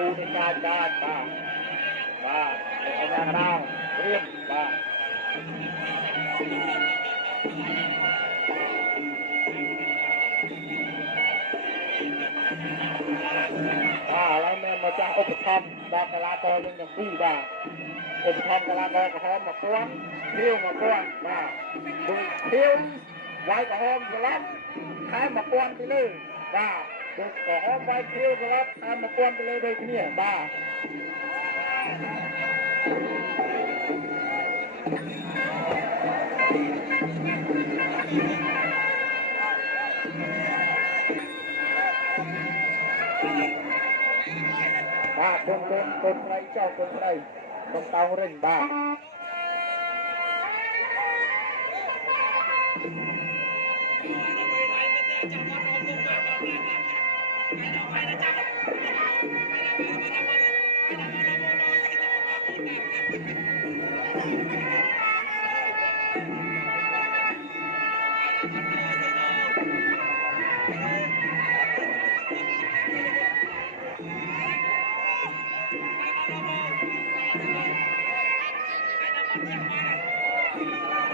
tu di kaca ba orang kadang kirim ba ហើយមានមកចាស់ឧបត្ថម្ភដល់កីឡាករយើងទាំងពីរបាទឧបត្ថម្ភកីឡាករក្រហម1000ខៀវ1000បាទដូចខៀវវាយក្រហមស្លាប់ខែ1000ពីលើបាទដូចក្រហមវាយខៀវស្លាប់ខែ1000ពីលើដូចគ្នាបាទបាទគុំស្រីចុះគុំស្រីគុំតោងរិញបាទ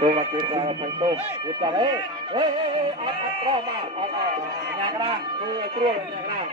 tôi mà kịp thành tôm kịp rằng ê ấp pro mà nhà cái ra tôi cua nhà cái ra